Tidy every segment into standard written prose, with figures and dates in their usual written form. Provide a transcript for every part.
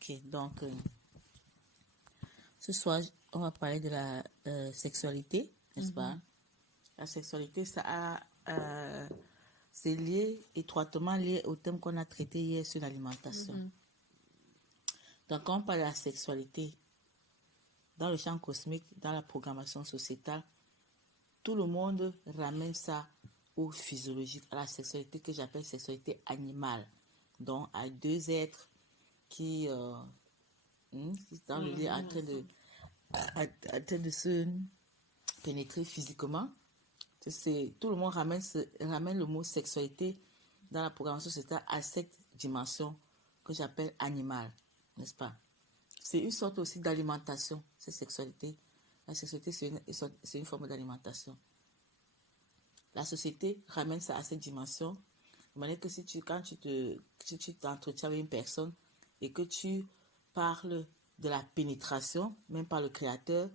Ok, donc ce soir, on va parler de la sexualité, n'est-ce pas? La sexualité, c'est lié, étroitement lié au thème qu'on a traité hier sur l'alimentation. Donc, quand on parle de la sexualité, dans le champ cosmique, dans la programmation sociétale, tout le monde ramène ça au physiologique, à la sexualité que j'appelle sexualité animale. Donc, à deux êtres qui dans le lit en train de se pénétrer physiquement. Tout le monde ramène le mot sexualité dans la programmation sociétale à cette dimension que j'appelle animale, n'est-ce pas? C'est une sorte aussi d'alimentation, cette sexualité. La sexualité, c'est une forme d'alimentation. La société ramène ça à cette dimension, de manière que si tu t'entretiens avec une personne et que tu parles de la pénétration, même par le créateur,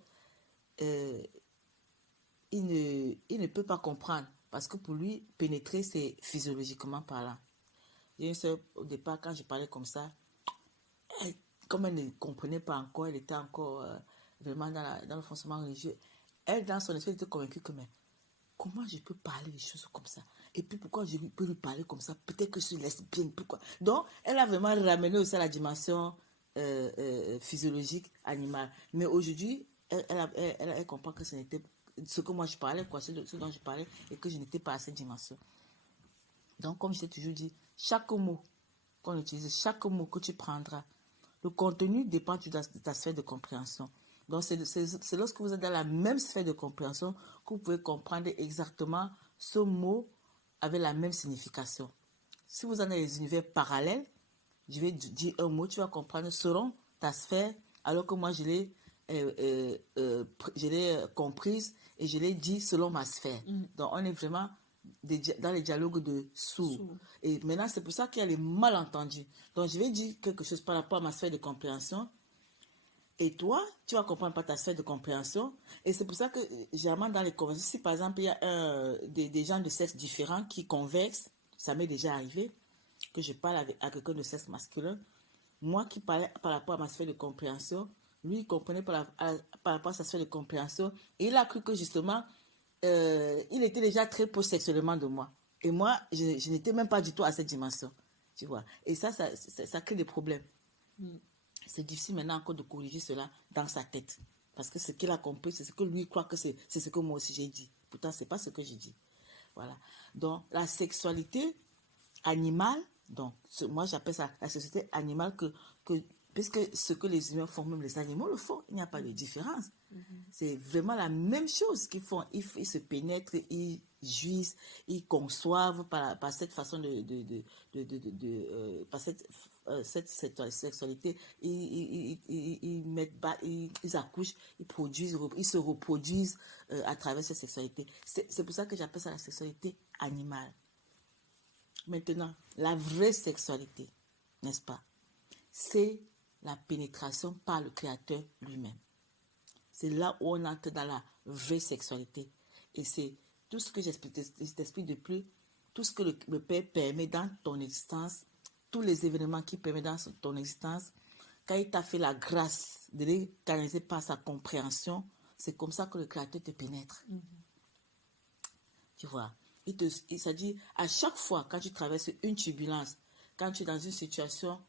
il ne peut pas comprendre, parce que pour lui, pénétrer, c'est physiologiquement parlant. J'ai une soeur, au départ, quand je parlais comme ça, comme elle ne comprenait pas encore, elle était encore vraiment dans le fonctionnement religieux, elle, dans son esprit, était convaincue que, mais comment je peux parler des choses comme ça? Et puis, pourquoi je peux lui parler comme ça? Peut-être que je suis lesbienne, pourquoi? Donc, elle a vraiment ramené aussi à la dimension physiologique, animale. Mais aujourd'hui, elle comprend que ce n'était ce que moi je parlais, ce dont je parlais, et que je n'étais pas à cette dimension. Donc, comme je t'ai toujours dit, chaque mot qu'on utilise, chaque mot que tu prendras, le contenu dépend de ta sphère de compréhension. Donc, c'est lorsque vous êtes dans la même sphère de compréhension que vous pouvez comprendre exactement ce mot avec la même signification. Si vous en avez des univers parallèles, je vais dire un mot, tu vas comprendre selon ta sphère, alors que moi, je l'ai comprise et je l'ai dit selon ma sphère. Donc, on est vraiment dans les dialogues de sourds. Et maintenant, c'est pour ça qu'il y a les malentendus. Donc, je vais dire quelque chose par rapport à ma sphère de compréhension. Et toi, tu vas comprendre par ta sphère de compréhension. Et c'est pour ça que, généralement, dans les conversations, si par exemple, il y a des gens de sexe différents qui conversent, ça m'est déjà arrivé, que je parle à quelqu'un de sexe masculin, moi qui parlais par rapport à ma sphère de compréhension, lui, il comprenait par rapport à sa sphère de compréhension, et il a cru que justement, il était déjà très proche sexuellement de moi. Et moi, je n'étais même pas du tout à cette dimension, tu vois. Et ça crée des problèmes. C'est difficile maintenant encore de corriger cela dans sa tête. Parce que ce qu'il a compris, c'est ce que lui croit que c'est ce que moi aussi j'ai dit. Pourtant, ce n'est pas ce que j'ai dit. Voilà. Donc, la sexualité animale, donc, moi j'appelle ça la sexualité animale, puisque ce que les humains font, même les animaux le font, il n'y a pas de différence. C'est vraiment la même chose qu'ils font. Ils se pénètrent, ils jouissent, ils conçoivent par cette façon par cette sexualité. Ils mettent bas, ils accouchent, ils se reproduisent à travers cette sexualité. C'est pour ça que j'appelle ça la sexualité animale. Maintenant, la vraie sexualité, n'est-ce pas? C'est la pénétration par le Créateur lui-même. C'est là où on entre dans la vraie sexualité. Et c'est tout ce que je t'explique de plus, tout ce que le Père permet dans ton existence, tous les événements qu'il permet dans ton existence, quand il t'a fait la grâce de les canaliser par sa compréhension, c'est comme ça que le Créateur te pénètre. Tu vois, ça dit, à chaque fois, quand tu traverses une turbulence, quand tu es dans une situation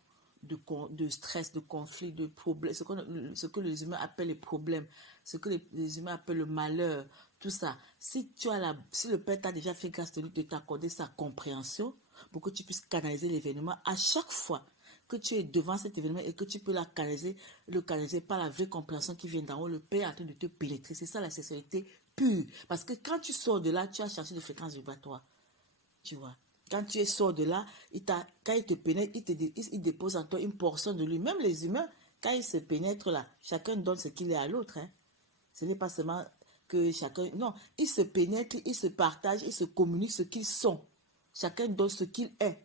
de stress, de conflit, de problème, ce que les humains appellent les problèmes, ce que les humains appellent le malheur, tout ça, si le Père t'a déjà fait grâce de t'accorder sa compréhension pour que tu puisses canaliser l'événement, à chaque fois que tu es devant cet événement et que tu peux le canaliser par la vraie compréhension qui vient d'en haut, le Père est en train de te pénétrer. C'est ça la sexualité pure. Parce que quand tu sors de là, tu as cherché de fréquences vibratoires. Tu vois. Quand tu sors de là, quand il te pénètre, il dépose en toi une portion de lui. Même les humains, quand ils se pénètrent là, chacun donne ce qu'il est à l'autre. Hein. Ce n'est pas seulement que chacun... Non, ils se pénètrent, ils se partagent, ils se communiquent ce qu'ils sont. Chacun donne ce qu'il est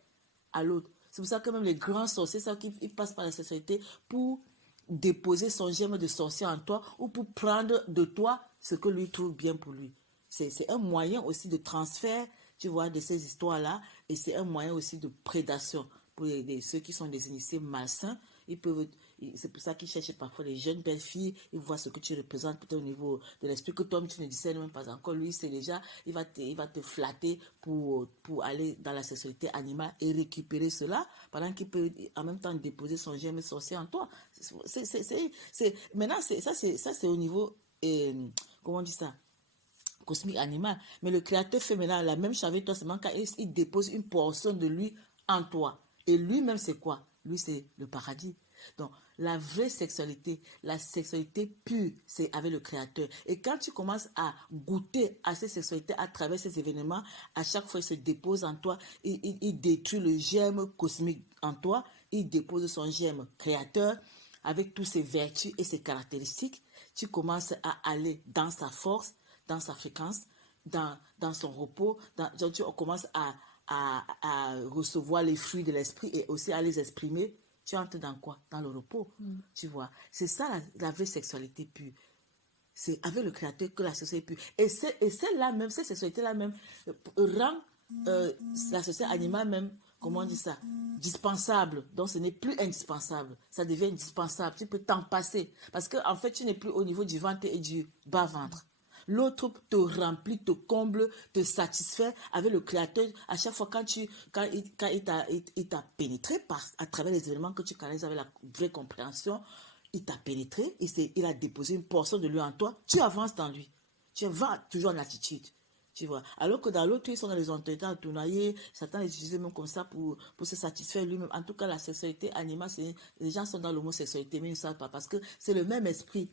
à l'autre. C'est pour ça que même les grands sorciers, ça qu'ils passent par la sexualité pour déposer son germe de sorcier en toi ou pour prendre de toi ce que lui trouve bien pour lui. C'est un moyen aussi de transfert, tu vois, de ces histoires-là, et c'est un moyen aussi de prédation pour ceux qui sont des initiés malsains. C'est pour ça qu'ils cherchent parfois les jeunes belles filles. Ils voient ce que tu représentes peut-être au niveau de l'esprit que toi tu ne discernes même pas encore. Lui, c'est déjà, il va te flatter pour aller dans la sexualité animale et récupérer cela pendant qu'il peut en même temps déposer son germe sorcier en toi. Maintenant, ça c'est au niveau, comment on dit ça? Cosmique animal. Mais le créateur fait maintenant la même chose avec toi, seulement quand il dépose une portion de lui en toi. Et lui-même, c'est quoi? Lui, c'est le paradis. Donc, la vraie sexualité, la sexualité pure, c'est avec le créateur. Et quand tu commences à goûter à cette sexualité à travers ces événements, à chaque fois, il se dépose en toi, il détruit le germe cosmique en toi, il dépose son germe créateur avec toutes ses vertus et ses caractéristiques. Tu commences à aller dans sa force, dans sa fréquence, dans son repos. Tu commences à recevoir les fruits de l'esprit et aussi à les exprimer. Tu entres dans quoi? Dans le repos. Tu vois. C'est ça la vraie sexualité pure. C'est avec le créateur que la sexualité est pure. Et c'est là même, cette sexualité-là même rend la société animale même, comment on dit ça, dispensable. Donc ce n'est plus indispensable, ça devient indispensable. Tu peux t'en passer parce que en fait tu n'es plus au niveau du ventre et du bas ventre. L'autre te remplit, te comble, te satisfait avec le créateur. À chaque fois quand il t'a pénétré à travers les événements que tu canalises avec la vraie compréhension, il t'a pénétré, il a déposé une portion de lui en toi, tu avances dans lui. Tu vas toujours en attitude. Tu vois. Alors que dans l'autre, ils sont dans les entretiens tournoyés, Satan les utilise même comme ça pour se satisfaire lui-même. En tout cas, la sexualité animale, les gens sont dans l'homosexualité, mais ils ne savent pas parce que c'est le même esprit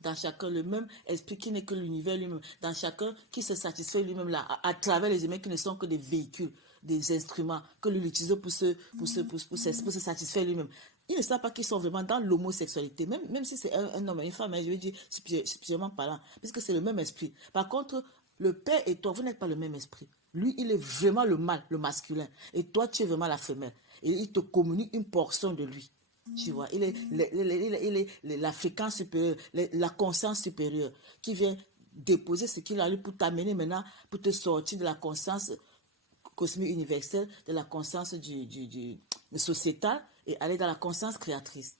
dans chacun, le même esprit qui n'est que l'univers lui-même, dans chacun qui se satisfait lui-même là, à travers les humains qui ne sont que des véhicules, des instruments que lui utilise pour se satisfaire lui-même. Ils ne savent pas qu'ils sont vraiment dans l'homosexualité, même si c'est un homme et une femme, je veux dire spirituellement parlant, puisque c'est le même esprit. Par contre, le père et toi, vous n'êtes pas le même esprit. Lui, il est vraiment le mâle, le masculin, et toi, tu es vraiment la femelle. Et il te communique une portion de lui. Tu vois, il est la fréquence supérieure, la conscience supérieure qui vient déposer ce qu'il a lu pour t'amener maintenant, pour te sortir de la conscience cosmique universelle, de la conscience sociétale et aller dans la conscience créatrice.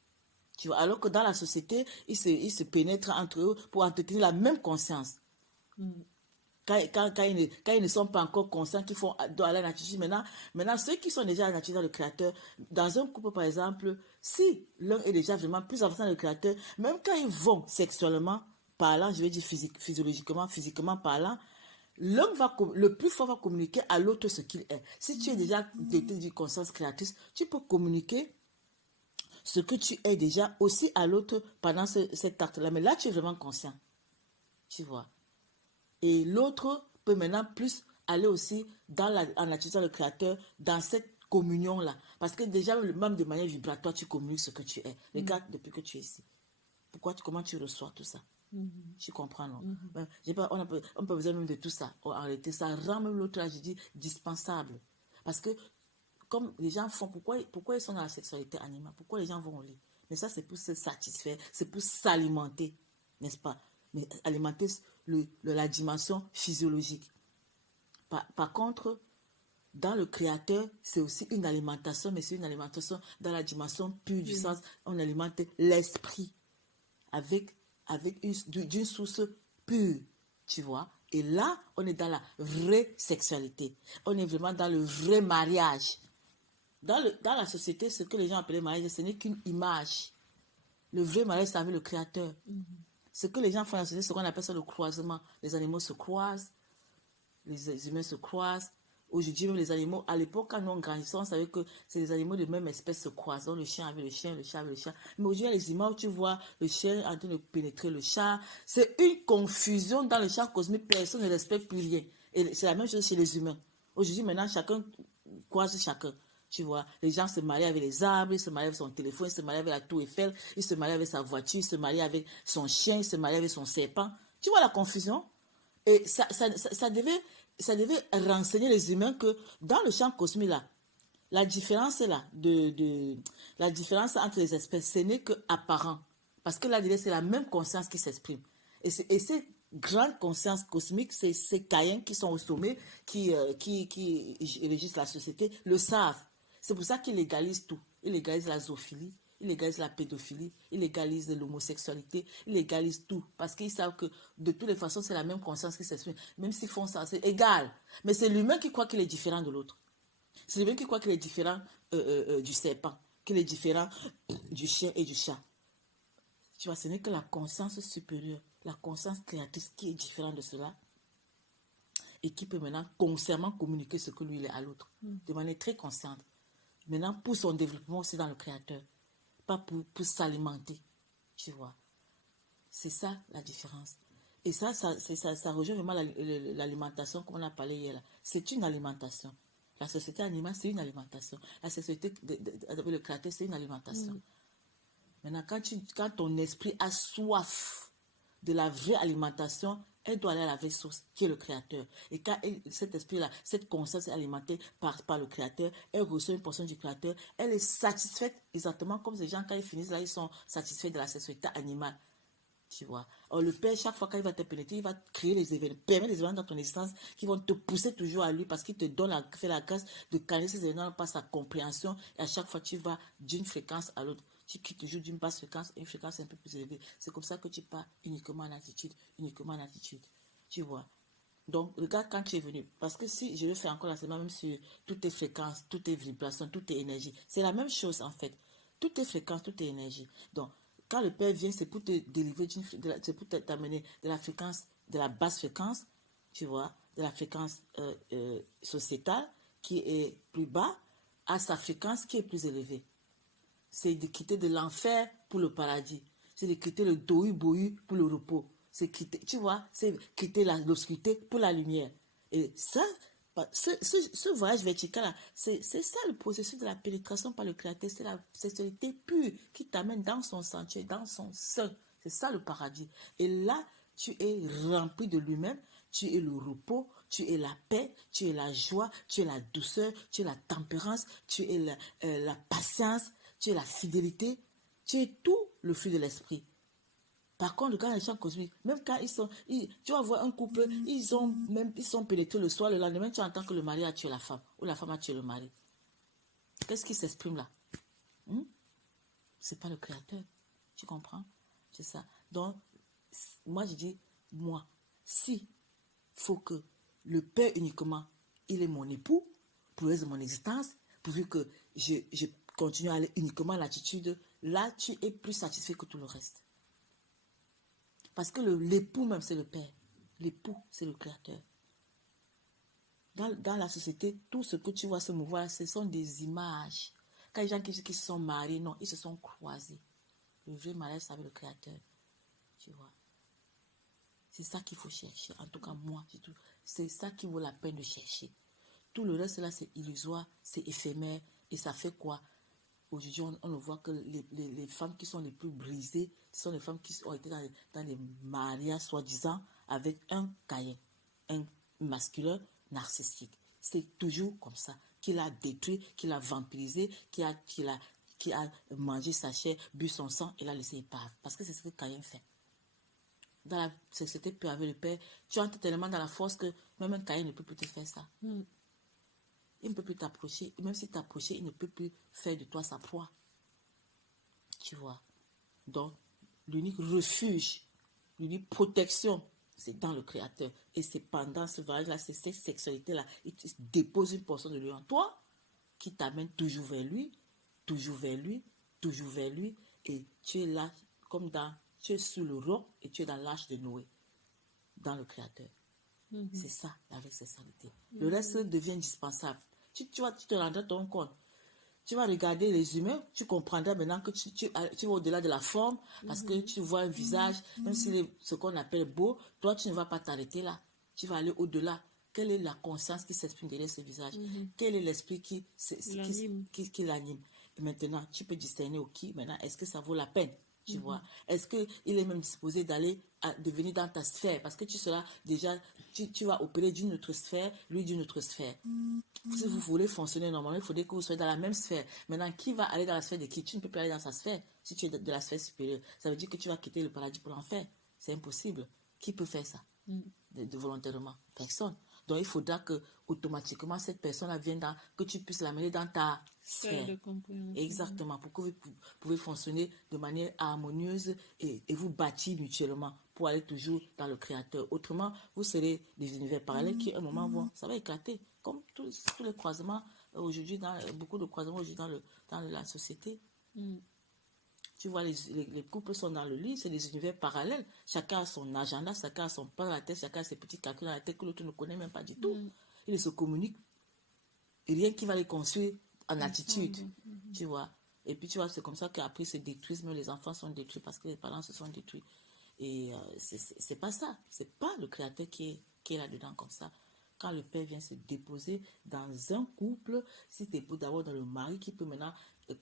Tu vois, alors que dans la société, ils se pénètrent entre eux pour entretenir la même conscience. Quand ils ne sont pas encore conscients qu'ils font à la nature. Maintenant, ceux qui sont déjà à la nature dans le créateur, dans un couple par exemple, si l'un est déjà vraiment plus avancé dans le créateur, même quand ils vont sexuellement parlant, je vais dire physiquement parlant, le plus fort va communiquer à l'autre ce qu'il est. Si tu es déjà doté d'une conscience créatrice, tu peux communiquer ce que tu es déjà aussi à l'autre pendant cet acte-là. Mais là, tu es vraiment conscient. Tu vois. Et l'autre peut maintenant plus aller aussi en attirant le créateur dans cette communion-là. Parce que déjà, même de manière vibratoire, tu communiques ce que tu es. Regarde depuis que tu es ici. Comment tu reçois tout ça? Tu comprends, non? On n'a pas besoin même de tout ça. En réalité, ça rend même l'autre, je dis, dispensable. Parce que, comme les gens font, pourquoi ils sont dans la sexualité animale? Pourquoi les gens vont au lit? Mais ça, c'est pour se satisfaire, c'est pour s'alimenter, n'est-ce pas? Mais alimenter la dimension physiologique. Par contre, dans le créateur, c'est aussi une alimentation, mais c'est une alimentation dans la dimension pure du sens. On alimente l'esprit d'une source pure, tu vois. Et là, on est dans la vraie sexualité. On est vraiment dans le vrai mariage. Dans la société, ce que les gens appellent mariage, ce n'est qu'une image. Le vrai mariage, c'est avec le créateur. Ce que les gens font dans la société, c'est ce qu'on appelle ça le croisement. Les animaux se croisent, les humains se croisent. Aujourd'hui, même les animaux, à l'époque, quand nous grandissons, on savait que c'est les animaux de même espèce se croisent. Donc, le chien avec le chien, le chat avec le chat. Mais aujourd'hui, il y a les images où tu vois le chien en train de pénétrer le chat. C'est une confusion dans le champ cosmique. Personne ne respecte plus rien. Et c'est la même chose chez les humains. Aujourd'hui, maintenant, chacun croise chacun. Tu vois, les gens se marient avec les arbres, ils se marient avec son téléphone, ils se marient avec la tour Eiffel, ils se marient avec sa voiture, ils se marient avec son chien, ils se marient avec son serpent. Tu vois la confusion? Et ça devait renseigner les humains que dans le champ cosmique là, la différence là, la différence entre les espèces, ce n'est que apparent. Parce que là, c'est la même conscience qui s'exprime. Et ces grandes consciences cosmiques, ces Caïens qui sont au sommet, qui régissent la société, le savent. C'est pour ça qu'ils légalisent tout. Ils légalisent la zoophilie, ils légalisent la pédophilie, ils légalisent l'homosexualité, ils légalisent tout. Parce qu'ils savent que de toutes les façons, c'est la même conscience qui s'exprime. Même s'ils font ça, c'est égal. Mais c'est l'humain qui croit qu'il est différent de l'autre. C'est l'humain qui croit qu'il est différent du serpent, qu'il est différent du chien et du chat. Tu vois, ce n'est que la conscience supérieure, la conscience créatrice qui est différente de cela et qui peut maintenant consciemment communiquer ce que lui il est à l'autre, de manière très consciente. Maintenant, pour son développement aussi dans le créateur, pas pour s'alimenter, tu vois. C'est ça la différence. Et ça rejoint vraiment l'alimentation comme on a parlé hier. C'est une alimentation. La société animale, c'est une alimentation. La société avec le créateur, c'est une alimentation. Maintenant, quand ton esprit a soif de la vraie alimentation, elle doit aller à la vraie source, qui est le créateur. Et quand cet esprit-là, cette conscience est alimentée par le créateur, elle reçoit une portion du créateur, elle est satisfaite exactement comme ces gens, quand ils finissent là, ils sont satisfaits de la sexualité animale. Tu vois. Alors, le Père, chaque fois qu'il va te pénétrer, il va créer les événements, permettre les événements dans ton existence qui vont te pousser toujours à lui parce qu'il te donne fait la grâce de canaliser ces événements par sa compréhension. Et à chaque fois, tu vas d'une fréquence à l'autre. Tu quittes toujours d'une basse fréquence à une fréquence un peu plus élevée. C'est comme ça que tu pars uniquement en attitude, uniquement en attitude. Tu vois. Donc, regarde quand tu es venu. Parce que si je le fais encore la semaine, même sur toutes tes fréquences, toutes tes vibrations, toutes tes énergies, c'est la même chose en fait. Toutes tes fréquences, toutes tes énergies. Donc, quand le Père vient, c'est pour te délivrer, c'est pour t'amener de la fréquence, de la basse fréquence, tu vois, de la fréquence sociétale qui est plus bas à sa fréquence qui est plus élevée. C'est de quitter de l'enfer pour le paradis. C'est de quitter le dohu-bohu pour le repos. C'est quitter, tu vois, c'est quitter l'obscurité pour la lumière. Et ça, ce voyage vertical-là, c'est ça le processus de la pénétration par le Créateur. C'est la sexualité pure qui t'amène dans son sentier, dans son sein. C'est ça le paradis. Et là, tu es rempli de lui-même. Tu es le repos, tu es la paix, tu es la joie, tu es la douceur, tu es la tempérance, tu es la patience, tu es la fidélité, tu es tout le fruit de l'esprit. Par contre, quand les champs cosmiques, même quand tu vas voir un couple, ils sont pénétrés le soir, le lendemain, tu entends que le mari a tué la femme, ou la femme a tué le mari. Qu'est-ce qui s'exprime là? C'est pas le créateur. Tu comprends? C'est ça. Donc, moi je dis, si faut que le Père uniquement, il est mon époux, pour le reste de mon existence, pourvu que je continue à aller uniquement à l'attitude, là, tu es plus satisfait que tout le reste. Parce que l'époux même, c'est le Père. L'époux, c'est le Créateur. Dans la société, tout ce que tu vois se mouvoir, ce sont des images. Quand les gens qui se sont mariés, non, ils se sont croisés. Le vrai mariage, c'est avec le Créateur. Tu vois. C'est ça qu'il faut chercher. En tout cas, moi, c'est ça qui vaut la peine de chercher. Tout le reste, là, c'est illusoire, c'est éphémère. Et ça fait quoi? Aujourd'hui, on le voit que les femmes qui sont les plus brisées, ce sont les femmes qui ont été dans des mariages, soi-disant, avec un Caïn, un masculin narcissique. C'est toujours comme ça. Qu'il a détruit, qu'il a vampirisé, qui a mangé sa chair, bu son sang et l'a laissé épave. Parce que c'est ce que Caïn fait. Dans la société peu avec le Père, tu entres tellement dans la force que même un Caïn ne peut plus te faire ça. Il ne peut plus t'approcher. Même si t'approcher, il ne peut plus faire de toi sa proie. Tu vois. Donc, l'unique refuge, l'unique protection, c'est dans le Créateur. Et c'est pendant ce voyage-là, c'est cette sexualité-là. Il dépose une portion de lui en toi qui t'amène toujours vers lui, toujours vers lui, toujours vers lui. Et tu es là, tu es sous le roc et tu es dans l'arche de Noé, dans le Créateur. C'est ça, avec sexualité. Le reste devient indispensable. Tu te rendras ton compte. Tu vas regarder les humains, tu comprendras maintenant que tu vas au-delà de la forme, parce que tu vois un visage, même si ce qu'on appelle beau, toi, tu ne vas pas t'arrêter là. Tu vas aller au-delà. Quelle est la conscience qui s'exprime derrière ce visage? Quel est l'esprit qui l'anime? Et maintenant, tu peux discerner au qui. Maintenant, est-ce que ça vaut la peine? Tu vois, est-ce qu'il est même disposé de venir dans ta sphère? Parce que tu seras déjà, tu vas opérer d'une autre sphère, lui d'une autre sphère. Si vous voulez fonctionner normalement, il faudrait que vous soyez dans la même sphère. Maintenant, qui va aller dans la sphère de qui? Tu ne peux plus aller dans sa sphère si tu es de la sphère supérieure. Ça veut dire que tu vas quitter le paradis pour l'enfer. C'est impossible. Qui peut faire ça volontairement? Personne. Donc, il faudra que automatiquement cette personne-là vienne que tu puisses l'amener dans ta sphère. de compréhension. Exactement, pour que vous pouvez fonctionner de manière harmonieuse et vous bâtir mutuellement pour aller toujours dans le créateur. Autrement, vous serez des univers parallèles qui, à un moment, ça va éclater. Comme tous les croisements aujourd'hui, beaucoup de croisements aujourd'hui dans la société. Tu vois, les couples sont dans le lit, c'est des univers parallèles. Chacun a son agenda, chacun a son plan dans la tête, chacun a ses petits calculs dans la tête que l'autre ne connaît même pas du tout. Ils se communiquent. Et rien qui va les construire en attitude. Tu vois. Et puis, tu vois, c'est comme ça qu'après, ils se détruisent, mais les enfants sont détruits parce que les parents se sont détruits. Et c'est pas ça. C'est pas le créateur qui est là-dedans comme ça. Quand le père vient se déposer dans un couple, s'il dépose d'abord dans le mari qui peut maintenant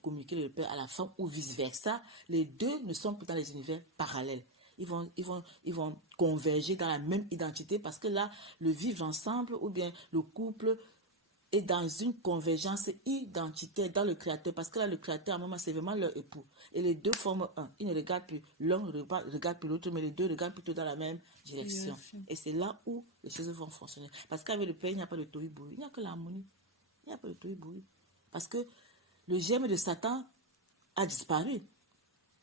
communiquer le père à la femme ou vice-versa, les deux ne sont plus dans les univers parallèles. Ils vont converger dans la même identité parce que là, le vivre ensemble ou bien le couple est dans une convergence identitaire dans le créateur parce que là, le créateur, à un moment, c'est vraiment leur époux. Et les deux forment un. Ils ne regardent plus l'un, ne regarde plus l'autre, mais les deux regardent plutôt dans la même direction. Et c'est là où les choses vont fonctionner. Parce qu'avec le père, il n'y a pas de tohu-bohu. Il n'y a que l'harmonie. Il n'y a pas de tohu-bohu. Parce que le germe de Satan a disparu.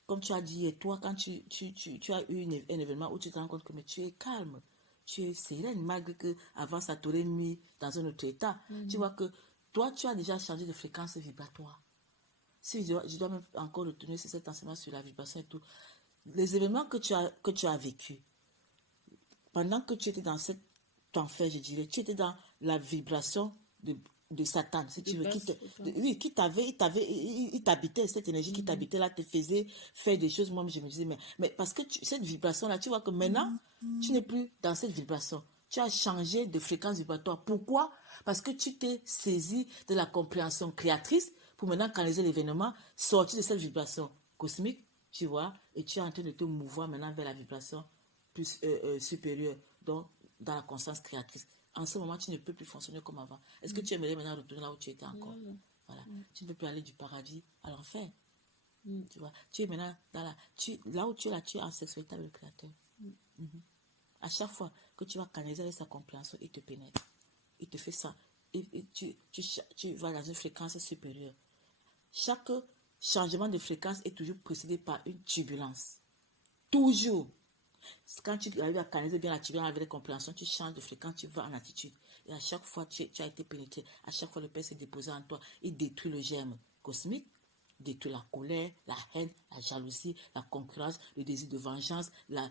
Comme tu as dit, et toi, quand tu as eu un événement où tu te rends compte que mais tu es calme, tu es sereine, malgré que avant ça t'aurait mis dans un autre état. Tu vois que toi, tu as déjà changé de fréquence vibratoire. Si je dois même encore retenir cet enseignement sur la vibration et tout, les événements que tu as vécu, pendant que tu étais dans cet enfer, je dirais, tu étais dans la vibration de Satan, si tu veux, il t'habitait, cette énergie qui t'habitait là, te faisait faire des choses. Moi, je me disais, mais parce que cette vibration-là, tu vois que maintenant, tu n'es plus dans cette vibration. Tu as changé de fréquence vibratoire. Pourquoi? Parce que tu t'es saisi de la compréhension créatrice pour maintenant canaliser l'événement, sortir de cette vibration cosmique, tu vois, et tu es en train de te mouvoir maintenant vers la vibration plus supérieure, donc dans la conscience créatrice. En ce moment, tu ne peux plus fonctionner comme avant. Est-ce que tu aimerais maintenant retourner là où tu étais encore? Voilà. Tu ne peux plus aller du paradis à l'enfer. Tu vois, tu es maintenant là où tu es là, tu es en sexualité avec le Créateur. À chaque fois que tu vas canaliser avec sa compréhension, il te pénètre. Il te fait ça. Et tu vas dans une fréquence supérieure. Chaque changement de fréquence est toujours précédé par une turbulence. Toujours. Quand tu arrives à canaliser bien la turbulence avec la compréhension, tu changes de fréquence, tu vas en attitude. Et à chaque fois, tu as été pénétré. À chaque fois, le Père s'est déposé en toi. Il détruit le germe cosmique, détruit la colère, la haine, la jalousie, la concurrence, le désir de vengeance, la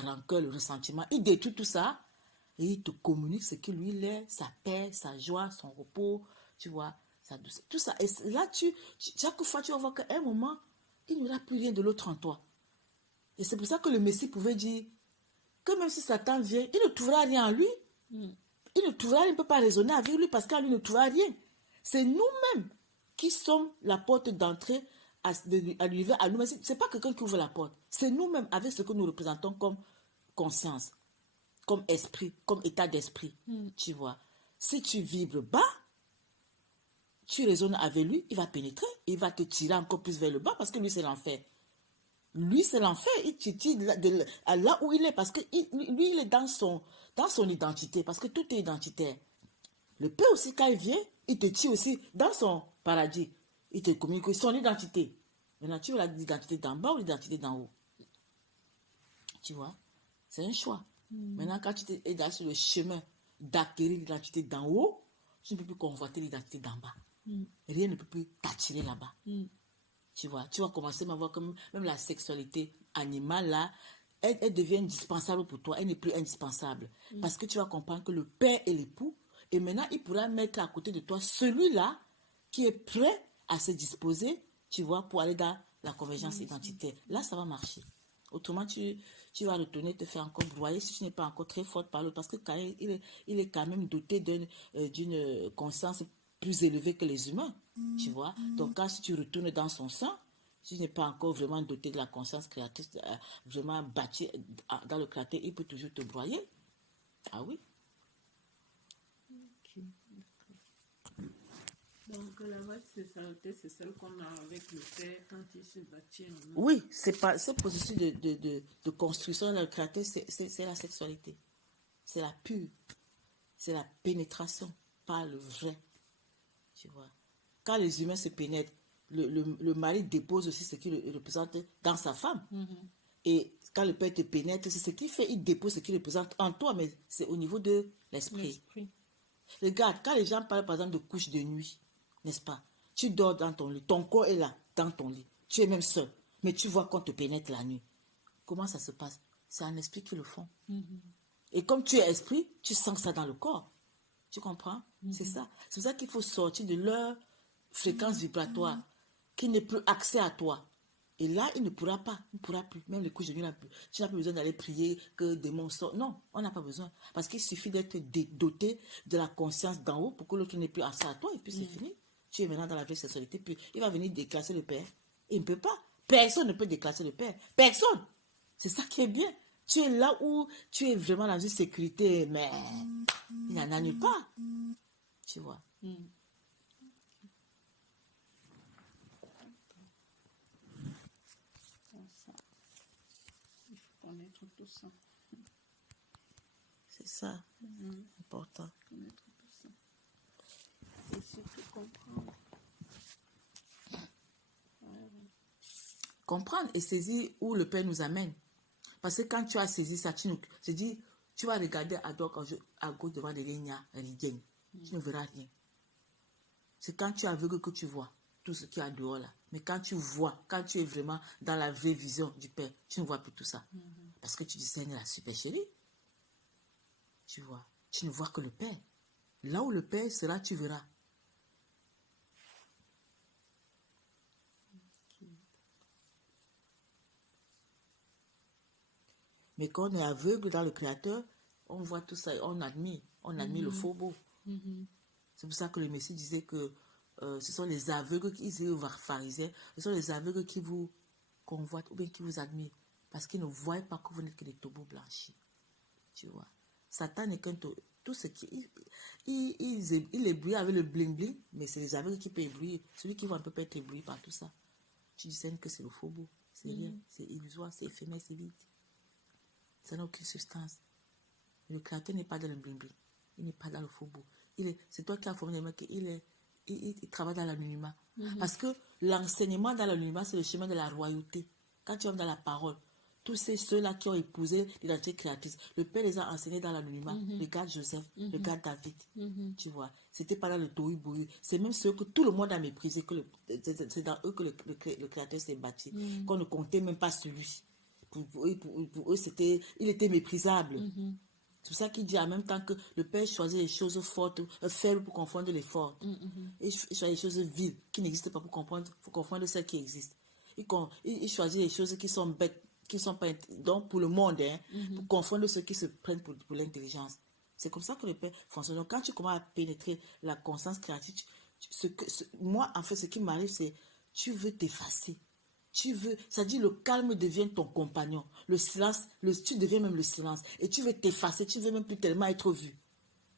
rancœur, le ressentiment. Il détruit tout ça et il te communique ce que lui il est, sa paix, sa joie, son repos, tu vois, sa douceur, tout ça. Et là, chaque fois, tu vas voir qu'à un moment, il n'y aura plus rien de l'autre en toi. Et c'est pour ça que le Messie pouvait dire que même si Satan vient, il ne trouvera rien en lui. Il ne trouvera rien, il ne peut pas raisonner avec lui parce qu'en lui, il ne trouvera rien. C'est nous-mêmes qui sommes la porte d'entrée à l'univers, à nous-mêmes. Ce n'est pas quelqu'un qui ouvre la porte. C'est nous-mêmes avec ce que nous représentons comme conscience, comme esprit, comme état d'esprit. Tu vois. Si tu vibres bas, tu raisonnes avec lui, il va pénétrer, il va te tirer encore plus vers le bas parce que lui, c'est l'enfer. Lui, c'est l'enfer. Il te tire là où il est parce que lui, il est dans son identité parce que tout est identitaire. Le Père aussi, quand il vient, il te tire aussi dans son paradis. Il te communique son identité. Maintenant, tu veux l'identité d'en bas ou l'identité d'en haut? Tu vois? C'est un choix. Maintenant, quand tu es dans le chemin d'acquérir l'identité d'en haut, tu ne peux plus convoiter l'identité d'en bas. Rien ne peut plus t'attirer là-bas. Tu vois, tu vas commencer à voir que même la sexualité animale, là, elle devient indispensable pour toi. Elle n'est plus indispensable. Parce que tu vas comprendre que le père est l'époux. Et maintenant, il pourra mettre à côté de toi celui-là qui est prêt à se disposer, tu vois, pour aller dans la convergence identitaire. Là, ça va marcher. Autrement, tu vas retourner te faire encore broyer si tu n'es pas encore très forte par l'autre. Parce que quand il est quand même doté d'une conscience plus élevée que les humains, tu vois. Donc, quand si tu retournes dans son sein, si tu n'es pas encore vraiment doté de la conscience créatrice, vraiment bâti dans le créateur, il peut toujours te broyer. Ah oui. Okay. Donc, la vache c'est celle qu'on a avec le père quand il se bâtit. Oui, c'est pas ce processus de construction dans le créateur, c'est la sexualité. c'est la pure. C'est la pénétration, pas le vrai. Tu vois. Quand les humains se pénètrent, le mari dépose aussi ce qu'il représente dans sa femme. Et quand le père te pénètre, c'est ce qu'il fait, il dépose ce qu'il représente en toi, mais c'est au niveau de l'esprit. Regarde, quand les gens parlent par exemple de couche de nuit, n'est-ce pas? Tu dors dans ton lit, ton corps est là, dans ton lit. Tu es même seul, mais tu vois qu'on te pénètre la nuit. Comment ça se passe? C'est un esprit qui le font. Et comme tu es esprit, tu sens ça dans le corps. Tu comprends? C'est ça. C'est pour ça qu'il faut sortir de leur fréquence vibratoire qui n'est plus accès à toi. Et là, il ne pourra pas, il ne pourra plus. Même les couches de nuit, tu n'as plus besoin d'aller prier que des démons sortent. Non, on n'a pas besoin. Parce qu'il suffit d'être doté de la conscience d'en haut pour que l'autre n'ait plus accès à toi et puis c'est fini. Tu es maintenant dans la vraie sexualité, puis il va venir déclasser le père. Il ne peut pas. Personne ne peut déclasser le père. Personne. C'est ça qui est bien. Tu es là où tu es vraiment dans une sécurité, mais il n'y en a nulle part. Tu vois. Ça. Il faut connaître tout ça. C'est ça. Important. Connaître tout ça. Et surtout comprendre. Comprendre et saisir où le Père nous amène. Parce que quand tu as saisi ça, tu vas regarder à droite, à gauche devant les lignes, rien. Tu ne verras rien. C'est quand tu es aveugle que tu vois tout ce qu'il y a dehors là. Mais quand tu vois, quand tu es vraiment dans la vraie vision du Père, tu ne vois plus tout ça. Parce que tu discernes la supercherie. Tu vois. Tu ne vois que le Père. Là où le Père sera, tu verras. Mais quand on est aveugle dans le Créateur, on voit tout ça et on admire le faux beau. C'est pour ça que le Messie disait que ce sont les aveugles qui disent aux pharisiens, ce sont les aveugles qui vous convoitent ou bien qui vous admirent parce qu'ils ne voient pas que vous n'êtes que des tombeaux blanchis. Tu vois. Satan n'est qu'un tout ce qui il éblouit avec le bling bling, mais c'est les aveugles qui peuvent éblouir. Celui qui voit ne peut pas être ébloui par tout ça. Tu discernes que c'est le faux beau, c'est rien, c'est illusoire, c'est éphémère, c'est vide. Ça n'a aucune substance. Le Créateur n'est pas dans le bling-bling. Il n'est pas dans le faux beau. C'est toi qui as formé il travaille dans l'anonymat. Parce que l'enseignement dans l'anonymat, c'est le chemin de la royauté. Quand tu vas dans la parole, tous ceux-là qui ont épousé l'identité créatrice, le Père les a enseignés dans l'anonymat. Regarde Joseph, regarde David. Tu vois, c'était pas dans le tohu-bohu. C'est même ceux que tout le monde a méprisé. C'est dans eux que le Créateur s'est bâti. Qu'on ne comptait même pas sur lui. Pour eux, il était méprisable. C'est pour ça qu'il dit en même temps que le Père choisit les choses fortes, faibles pour confondre les fortes. Et il choisit les choses viles qui n'existent pas pour confondre celles qui existent. Il choisit les choses qui sont bêtes, qui sont pas donc pour le monde, pour confondre ceux qui se prennent pour l'intelligence. C'est comme ça que le Père fonctionne. Donc, quand tu commences à pénétrer la conscience créative, moi, en fait, ce qui m'arrive, c'est tu veux t'effacer. Ça dit le calme devient ton compagnon. Le silence, tu deviens même le silence. Et tu veux t'effacer, tu veux même plus tellement être vu.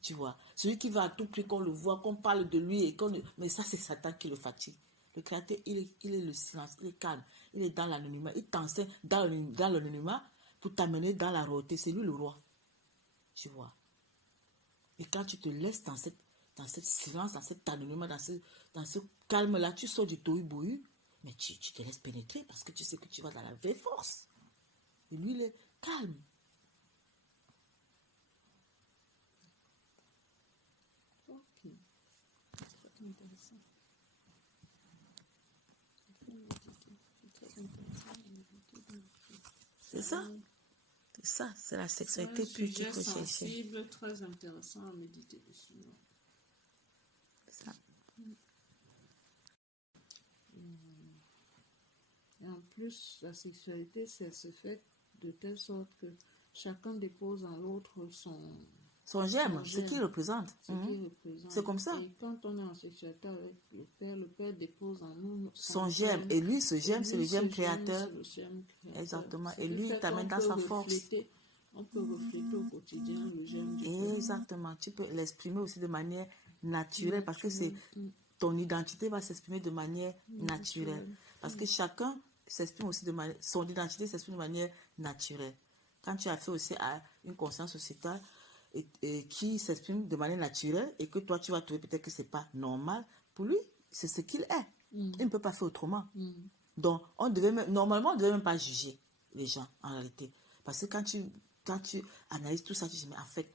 Tu vois. Celui qui va à tout prix qu'on le voit, qu'on parle de lui. Mais ça, c'est Satan qui le fatigue. Le Créateur, il est le silence, il est calme. Il est dans l'anonymat. Il t'enseigne dans l'anonymat pour t'amener dans la royauté. C'est lui le roi. Tu vois. Et quand tu te laisses dans cette silence, dans cet anonymat, dans ce calme-là, tu sors du tohu-bohu. Mais tu te laisses pénétrer parce que tu sais que tu vas dans la vraie force. Et lui, il est calme. Ok. C'est intéressant. C'est ça. C'est ça. C'est la sexualité pure qu'il faut chercher. Sensible, très intéressant à méditer dessus. C'est ça. Et en plus, la sexualité, ça se fait de telle sorte que chacun dépose en l'autre son germe, ce qu'il représente. C'est comme ça. Et quand on est en sexualité avec le Père dépose en nous son germe. Et lui, ce germe, c'est le germe créateur. Exactement. Et lui, il t'amène dans sa force. On peut refléter au quotidien le germe du Père. Exactement. Tu peux l'exprimer aussi de manière naturelle parce que ton identité va s'exprimer de manière naturelle. Parce que chacun s'exprime aussi son identité s'exprime de manière naturelle. Quand tu as fait aussi une conscience sociétale, et qui s'exprime de manière naturelle et que toi, tu vas trouver peut-être que c'est pas normal, pour lui, c'est ce qu'il est. Il ne peut pas faire autrement. Donc, normalement, on ne devait même pas juger les gens, en réalité. Parce que quand tu analyses tout ça, tu te dis, mais en fait,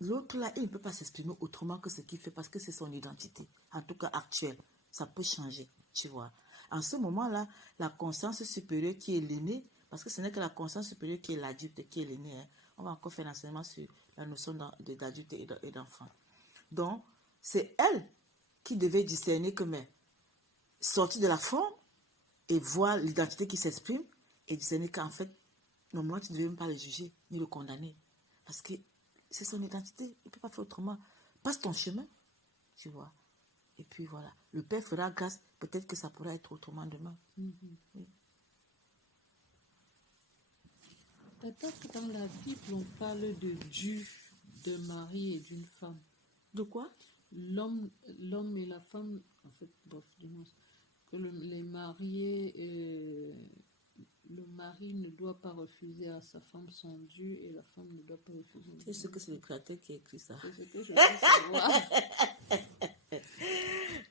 l'autre là, il ne peut pas s'exprimer autrement que ce qu'il fait parce que c'est son identité, en tout cas actuelle. Ça peut changer, tu vois. En ce moment-là, la conscience supérieure qui est l'aîné, parce que ce n'est que la conscience supérieure qui est l'adulte, qui est l'aîné. Hein. On va encore faire l'enseignement sur la notion d'adulte et d'enfant. Donc, c'est elle qui devait discerner que, mais, sortir de la forme et voir l'identité qui s'exprime et discerner qu'en fait, normalement, tu ne devais même pas le juger ni le condamner. Parce que c'est son identité. Il ne peut pas faire autrement. Passe ton chemin, tu vois. Et puis voilà. Le Père fera grâce. Peut-être que ça pourra être autrement demain. Oui. Peut-être que dans la Bible, on parle de Dieu, d'un mari et d'une femme. De quoi? L'homme et la femme, en fait, bref, que les mariés, le mari ne doit pas refuser à sa femme son Dieu et la femme ne doit pas refuser. C'est ce que c'est le Créateur qui a écrit ça. C'est ce que je veux savoir.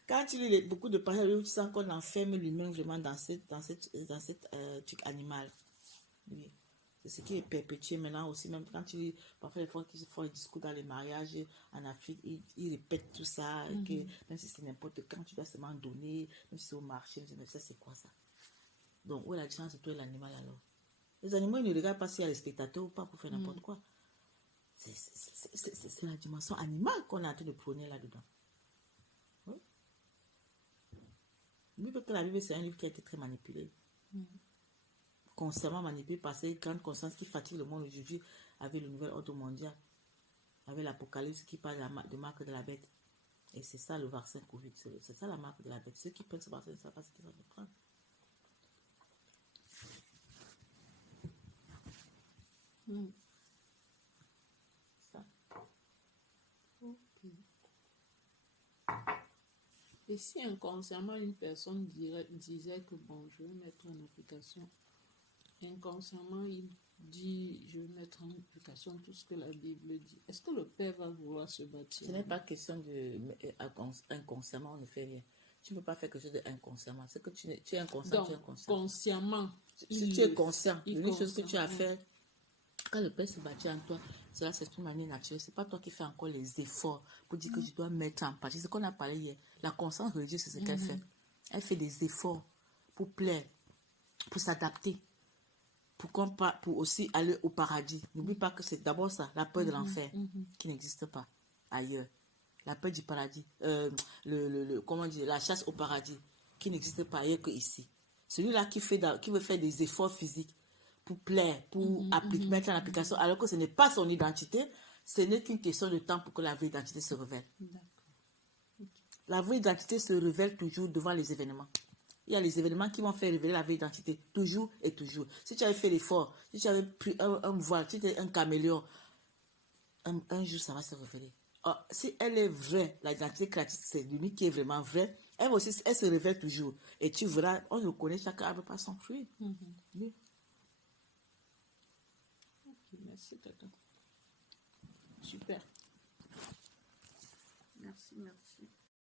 Quand tu lis beaucoup de paroles, tu sens qu'on enferme l'humain vraiment dans cette truc animal. Oui. C'est ce qui est perpétué maintenant aussi, même quand tu lis, parfois les fois qu'ils font les discours dans les mariages en Afrique, ils répètent tout ça, que même si c'est n'importe quand, tu dois seulement donner, même si c'est au marché, mais ça c'est quoi ça? Donc, où est la différence entre toi et l'animal alors? Les animaux, ils ne regardent pas s'il y a les spectateurs ou pas pour faire n'importe quoi. C'est la dimension animale qu'on est en train de prôner là-dedans. Oui. Parce que la Bible, c'est un livre qui a été très manipulé. Consciemment manipulé par ces grandes consciences qui fatiguent le monde aujourd'hui avec le nouvel ordre mondial, avec l'Apocalypse qui parle de marque de la bête. Et c'est ça le vaccin Covid. C'est ça la marque de la bête. Ceux qui prennent ce vaccin ne savent pas ce qu'ils vont prendre. Ça. Ok. Et si inconsciemment une personne disait que bon, je vais mettre en application, inconsciemment il dit je vais mettre en application tout ce que la Bible dit, est-ce que le Père va vouloir se bâtir? Ce n'est pas question de inconsciemment, on ne fait rien. Tu ne peux pas faire quelque chose d'inconsciemment. C'est que tu es inconscient, Donc, tu es inconscient. consciemment. Si tu es conscient, l'unique chose que tu as fait, quand le Père se bâtit en toi, cela s'exprime de manière naturelle. Ce n'est pas toi qui fais encore les efforts pour dire que je dois mettre en pratique. C'est ce qu'on a parlé hier. La conscience religieuse, c'est ce qu'elle fait. Elle fait des efforts pour plaire, pour s'adapter, pour aussi aller au paradis. N'oublie pas que c'est d'abord ça, la peur de l'enfer, qui n'existe pas ailleurs. La peur du paradis, comment dire, la chasse au paradis, qui n'existe pas ailleurs qu'ici. Celui-là qui veut faire des efforts physiques pour plaire, pour mettre en application, alors que ce n'est pas son identité, ce n'est qu'une question de temps pour que la vraie identité se révèle. La vraie identité se révèle toujours devant les événements. Il y a les événements qui vont faire révéler la vraie identité, toujours et toujours. Si tu avais fait l'effort, si tu avais pris un voile, si tu étais un caméléon, un jour ça va se révéler. Oh, si elle est vraie, l'identité créative, c'est l'unique qui est vraiment vraie, elle aussi, elle se révèle toujours. Et tu verras, on le connaît, chaque arbre par son fruit. Oui. Ok, merci Tata. Super. Merci.